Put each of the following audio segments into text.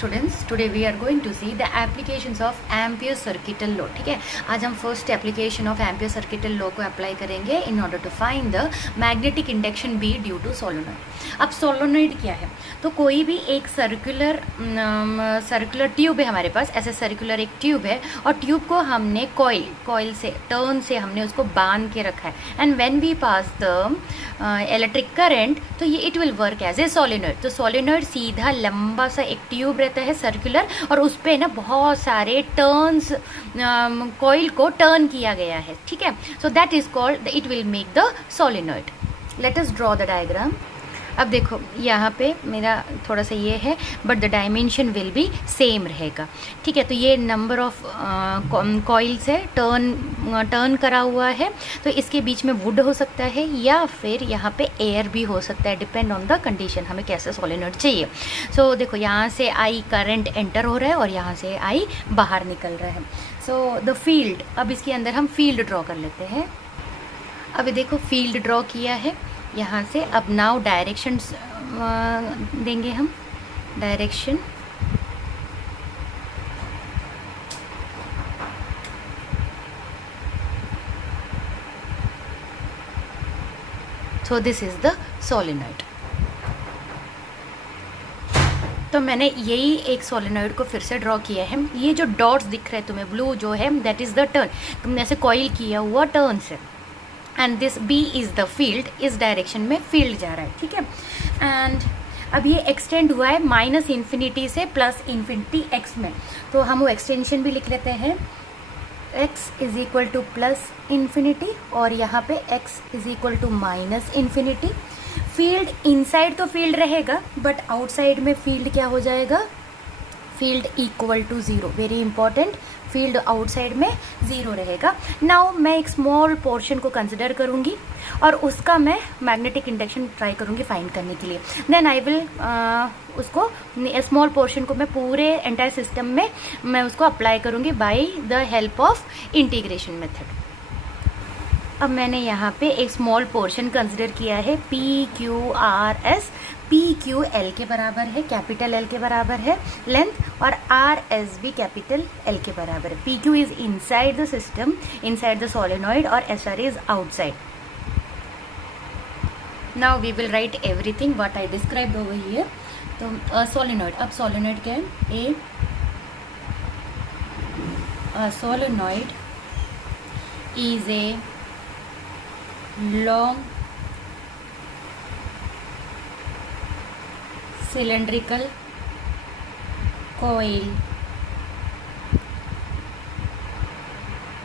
Students, today we are going to see the applications of ampere circuital law. ठीक है, आज हम first application of ampere circuital law को apply करेंगे in order to find the magnetic induction B due to solenoid. अब solenoid क्या है, तो कोई भी एक सर्कुलर ट्यूब है हमारे पास, ऐसे सर्कुलर एक ट्यूब है और ट्यूब को हमने कॉइल से टर्न से हमने उसको बांध के रखा है and when we pass the electric current तो ये it will work as a solenoid. तो सोलेनॉइड सीधा लंबा सा एक ट्यूब रहता है सर्कुलर और उस पर ना बहुत सारे टर्न्स कॉइल को टर्न किया गया है। ठीक है, so that is called it will make the solenoid. Late us draw the diagram. अब देखो यहाँ पे मेरा थोड़ा सा ये है but the dimension will be same रहेगा। ठीक है, तो ये नंबर ऑफ कॉइल्स है, टर्न करा हुआ है, तो इसके बीच में वुड हो सकता है या फिर यहाँ पे एयर भी हो सकता है, डिपेंड ऑन द कंडीशन हमें कैसे सोलेनॉइड चाहिए। सो देखो यहाँ से आई करंट एंटर हो रहा है और यहाँ से आई बाहर निकल रहा है। सो द फील्ड, अब इसके अंदर हम फील्ड ड्रॉ कर लेते हैं। अभी देखो फील्ड ड्रॉ किया है यहाँ से। अब नाउ डायरेक्शंस देंगे हम, direction. So this is the solenoid. तो मैंने यही एक सोलेनॉइड को फिर से ड्रॉ किया है। ये जो डॉट्स दिख रहे हैं तुम्हें ब्लू जो है दैट इज द टर्न, तुमने ऐसे कॉइल किया हुआ टर्न से, and this B is the field, इस डायरेक्शन में फील्ड जा रहा है। ठीक है, एंड अब ये एक्सटेंड हुआ है माइनस इन्फिनिटी से प्लस इन्फिनिटी एक्स में, तो हम वो एक्सटेंशन भी लिख लेते हैं। X is equal to plus infinity और यहाँ पे x is equal to minus infinity. Field inside तो फील्ड रहेगा बट आउटसाइड में फील्ड क्या हो जाएगा, field equal to zero. Very important, field outside में ज़ीरो रहेगा। नाउ मैं एक स्मॉल पोर्शन को कंसिडर करूँगी और उसका मैं मैग्नेटिक इंडक्शन ट्राई करूँगी फाइंड करने के लिए। देन आई विल उसको स्मॉल पोर्शन को मैं पूरे एंटायर सिस्टम में मैं उसको अप्लाई करूँगी by the help of integration method. अब मैंने यहाँ पे एक स्मॉल पोर्शन कंसिडर किया है, P Q R S. P Q L के बराबर है, कैपिटल एल के बराबर है लेंथ, और आर एस भी कैपिटल एल के बराबर है। P Q is inside the system, inside the solenoid, और S R is outside. Now we will write everything what I described over here. तो सोलेनॉइड, अब सोलेनॉइड क्या है, a solenoid is a long cylindrical coil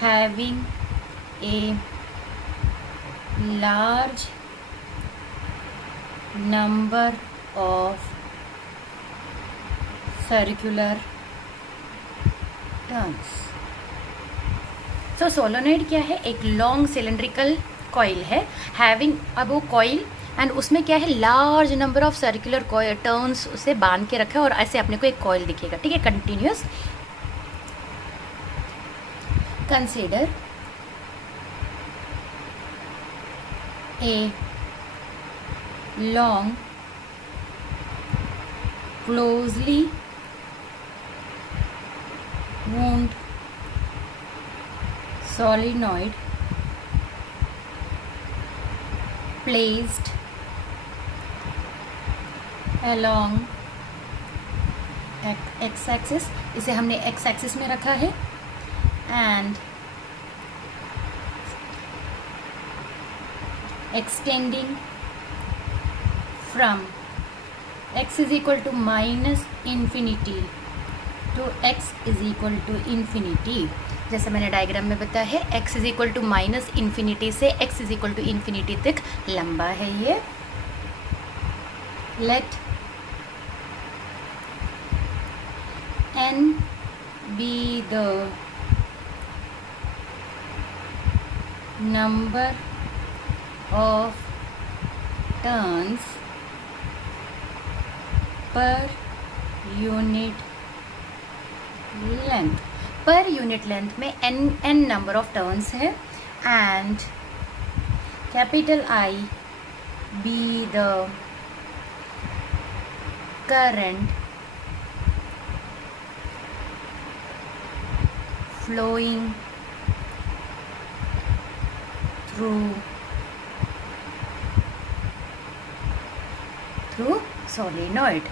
having a large number of circular turns। तो solenoid क्या है, एक long cylindrical coil है, having, अब वो कॉइल एंड उसमें क्या है, large number of circular turns उसे बांध के रखा है और ऐसे अपने को एक कॉइल दिखेगा। ठीक है, continuous. Consider a long closely wound solenoid placed along x axis, इसे हमने x axis में रखा है, and extending from x is equal to minus infinity to x is equal to infinity। जैसे मैंने डायग्राम में बताया है, x is equal to minus infinity से x is equal to infinity तक लंबा है ये। Let n be the number of turns per unit length. Per unit length में n नंबर ऑफ टर्न्स है and capital I be the current flowing through solenoid.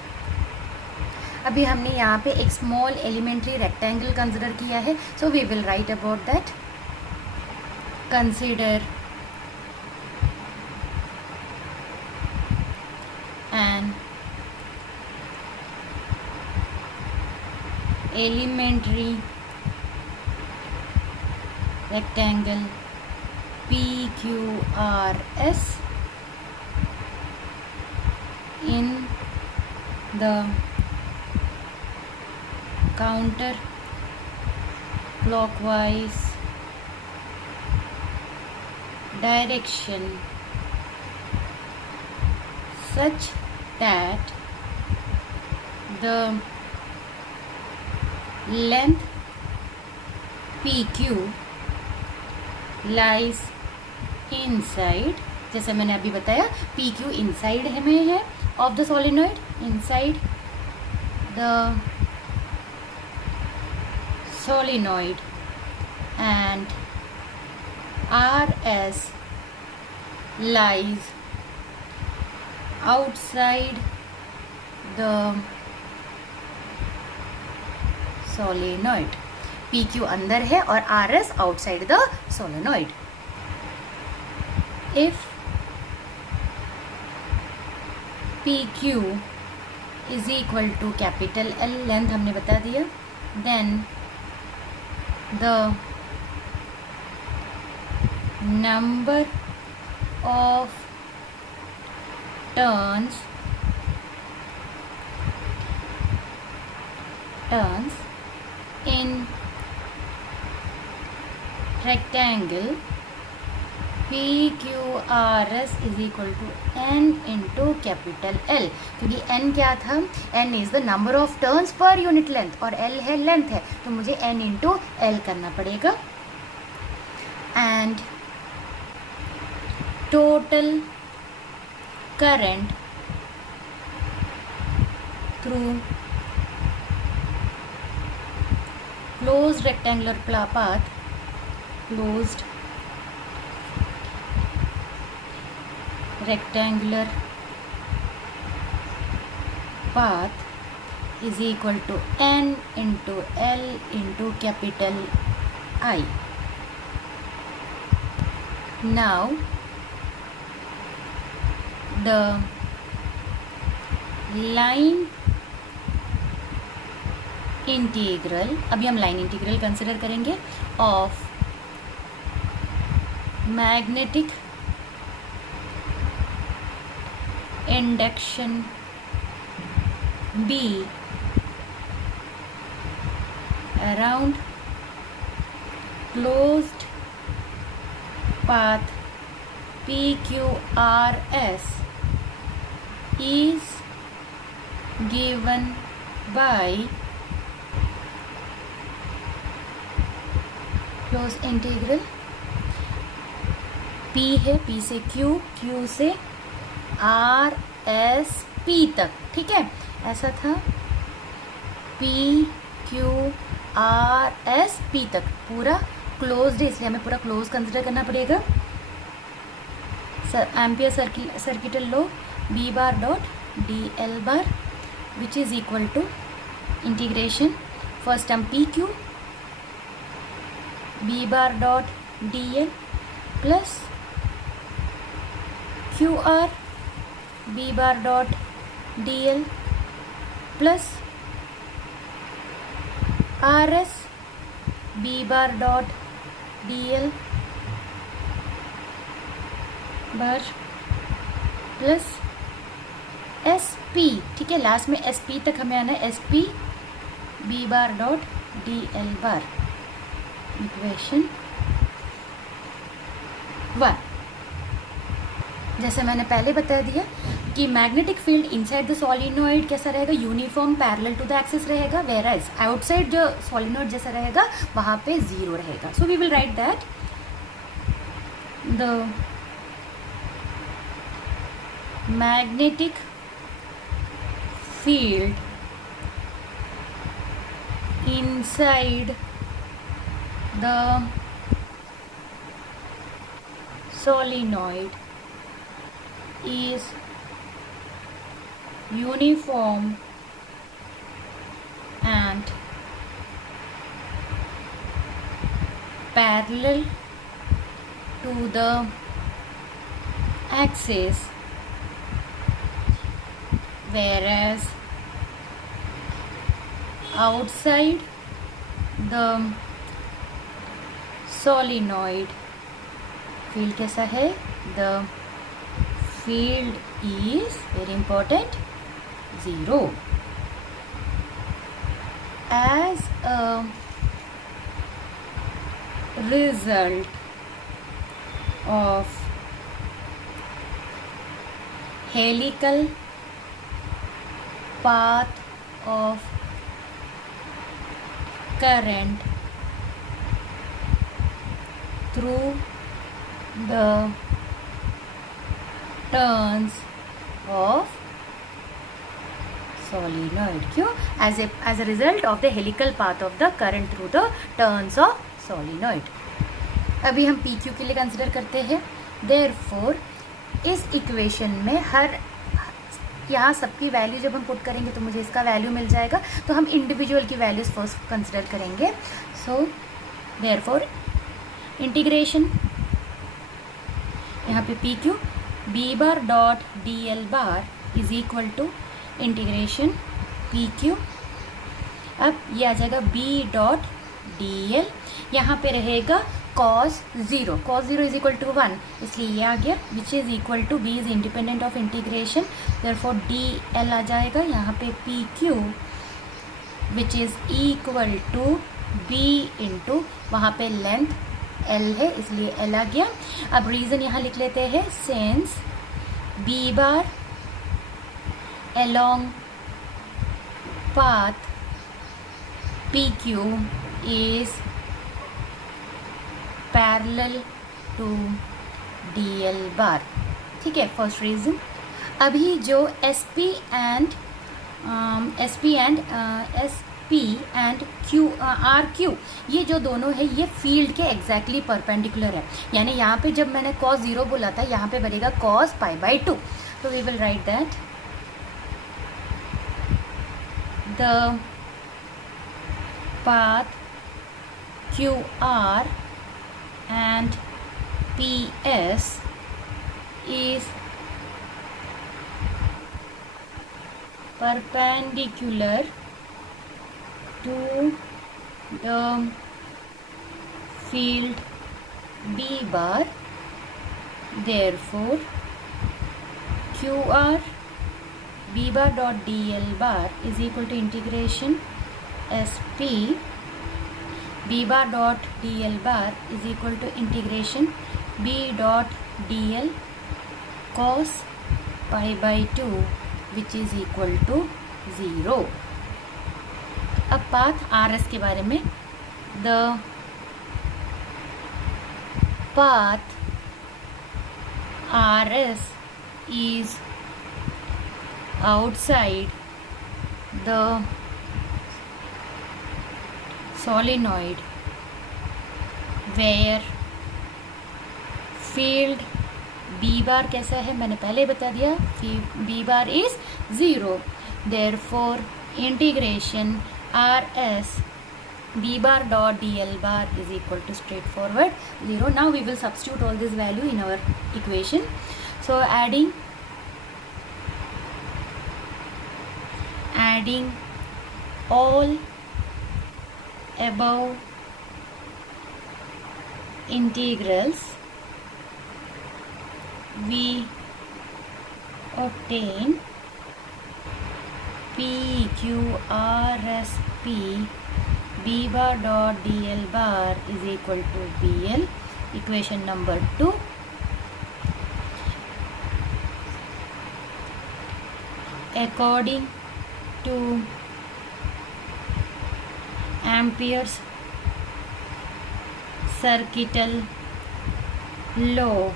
अभी हमने यहाँ पे एक स्मॉल एलिमेंट्री रेक्टेंगल कंसिडर किया है, so we will write about that. Consider an elementary rectangle PQRS in the counter clockwise direction such that the length PQ lies inside, जैसे मैंने अभी बताया PQ inside में है of the solenoid, inside the solenoid, and RS lies outside the solenoid. PQ अंदर है और RS outside the solenoid. If PQ is equal to capital L, length हमने बता दिया, then the number of turns in rectangle PQRS is equal to n into capital L. क्योंकि n क्या था, n is the number of turns per unit length और L है length है, तो मुझे n into L करना पड़ेगा. And total current through closed rectangular path, closed rectangular path is equal to n into L into capital I. Now the line integral, अभी हम line integral consider करेंगे, of magnetic induction B around closed path PQRS is given by close integral P है, P से Q, Q से R S P तक. ठीक है, ऐसा था P Q R S P तक पूरा क्लोज्ड है, इसलिए हमें पूरा क्लोज कंसिडर करना पड़ेगा. Ampere circuital law B bar dot D L bar which is equal to integration first term PQ B bar dot D L plus QR B bar dot D L plus RS B bar dot D L bar plus SP. ठीक है, last में SP तक हमें आना है, SP B bar dot D L bar. Equation 1. जैसे मैंने पहले बता दिया कि magnetic field inside the solenoid कैसा रहेगा, uniform parallel to the axis रहेगा, वेयर एज आउटसाइड जो सोलिनॉइड जैसा रहेगा वहाँ पे 0 रहेगा. So we will write that the magnetic field inside the solenoid is uniform and parallel to the axis, whereas outside the solenoid field कैसा है? The field is very important 0. As a result of helical path of current through the turns of solenoid. क्यों? As a result of the helical path of the current through the turns of solenoid. अभी हम PQ के लिए consider करते हैं. Therefore इस equation में हर यहाँ सबकी वैल्यू जब हम पुट करेंगे तो मुझे इसका वैल्यू मिल जाएगा. तो हम इंडिविजुअल की वैल्यूज फर्स्ट कंसिडर करेंगे. सो देयरफॉर इंटीग्रेशन यहाँ पे P Q B bar dot D L bar is equal to integration P Q. अब ये आ जाएगा बी डॉट डी एल. यहाँ पे रहेगा cos 0. cos 0 is equal to 1, इसलिए ये आ गया which is equal to b is independent of integration. Therefore D L आ जाएगा. यहाँ पे P Q which is equal to b into वहाँ पे लेंथ l है इसलिए l आ गया. अब रीज़न यहाँ लिख लेते हैं. Since b bar along path pq is parallel to dl bar. ठीक है, फर्स्ट रीज़न. अभी जो SP एंड RQ ये जो दोनों है ये फील्ड के एग्जैक्टली परपेंडिकुलर है. यानी यहाँ पे जब मैंने cos 0 बोला था यहाँ पे बनेगा cos पाई बाई 2. तो we will write that the path QR and PS is perpendicular to the field B bar. Therefore QR B bar dot DL bar is equal to integration SP b bar dot dl bar is equal to integration b dot dl cos pi by 2 which is equal to 0. अब path RS के बारे में. the path RS is outside the solenoid where field B bar कैसा है मैंने पहले बता दिया. B bar is 0. therefore integration RS B bar dot DL bar is equal to straightforward 0. now we will substitute all this value in our equation. so adding all above integrals we obtain PQRSP B bar dot DL bar is equal to BL. equation number 2. according to Ampere's circuital law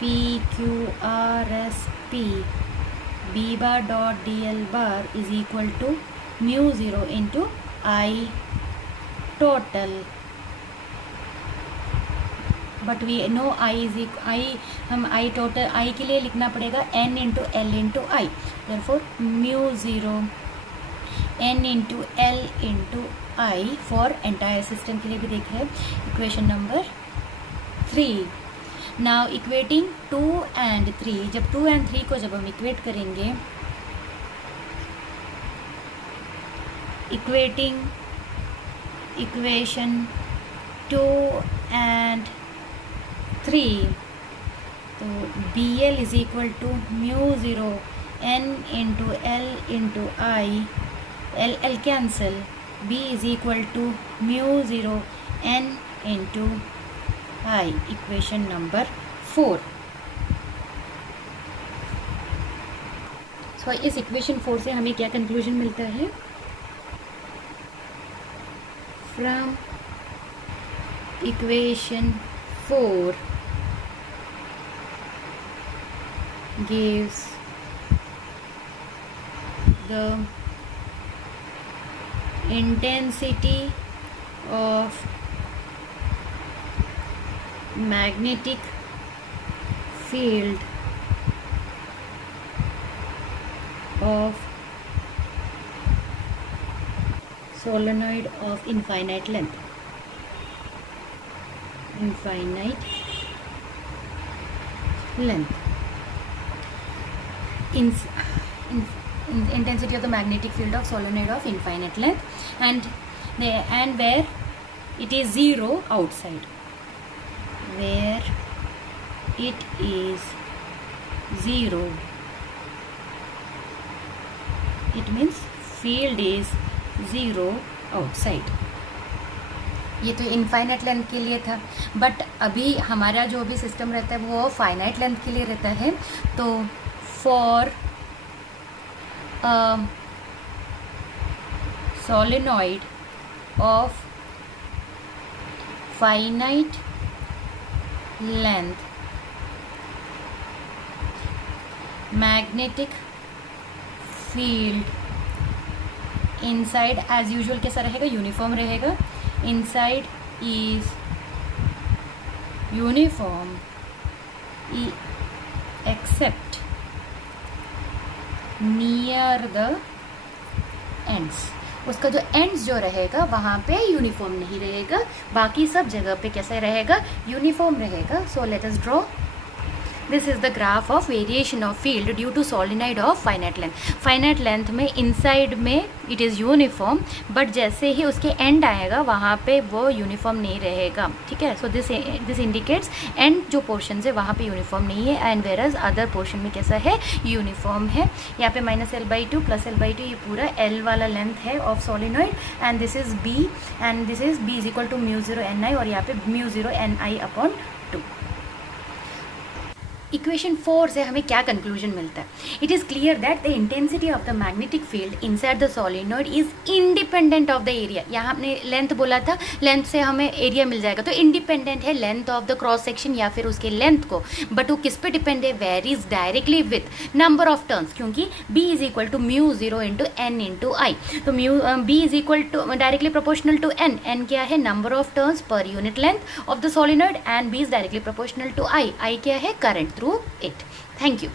PQRSP B bar dot DL bar is equal to mu 0 into I total, but we know I is I, हम I total I के लिए लिखना पड़ेगा n into L into I, therefore mu zero n into L into I for entire system के लिए भी देख रहे हैं. Equation number 3. Now equating 2 and 3, जब 2 and 3 को जब हम इक्वेट करेंगे, इक्वेटिंग इक्वेशन 2 and 3, तो B L is equal to mu zero n into L into I, L L cancel, b is equal to mu zero n into I. Equation number 4. So इस equation 4 से हमें क्या conclusion मिलता है? From equation 4 gives the intensity of magnetic field of solenoid of infinite length. Intensity of the magnetic field of solenoid of infinite length, and where it is zero outside, where it is zero, it means field is zero outside. ये तो infinite length के लिए था, but अभी हमारा जो भी system रहता है वो फाइनाइट लेंथ के लिए रहता है. तो for solenoid of finite length, magnetic field inside as usual कैसा रहेगा? यूनिफॉर्म रहेगा. inside is uniform except near the ends. उसका जो ends जो रहेगा वहाँ पे यूनिफॉर्म नहीं रहेगा, बाकी सब जगह पे कैसा रहेगा? यूनिफॉर्म रहेगा. So let us draw. This is the graph of variation of field due to solenoid of finite length. Finite length में इनसाइड में इट इज़ यूनिफॉर्म, बट जैसे ही उसके एंड आएगा वहाँ पे वो यूनिफॉर्म नहीं रहेगा. ठीक है. सो दिस इंडिकेट्स एंड जो पोर्शन है वहाँ पे यूनिफॉर्म नहीं है, एंड वेरस अदर पोर्शन में कैसा है? यूनिफॉर्म है. यहाँ पे -L/2 +L/2 ये पूरा L वाला लेंथ है of solenoid, and this is B, and this is B is equal to μ0 ni, और यहाँ पे μ0 ni/2. इक्वेशन 4 से हमें क्या कंक्लूजन मिलता है? It is clear that the intensity of the magnetic field inside the solenoid is independent of the area. यहाँ हमने लेंथ बोला था, लेंथ से हमें एरिया मिल जाएगा, तो इंडिपेंडेंट है length of the cross section या फिर उसके लेंथ को. बट वो किस पे डिपेंड है? Varies directly with number of turns, क्योंकि b is equal to μ0 into n into I. तो b is equal to directly proportional to n. n क्या है? Number of turns per unit length of the solenoid, and b is directly proportional to i. i क्या है? Current through it. Thank you.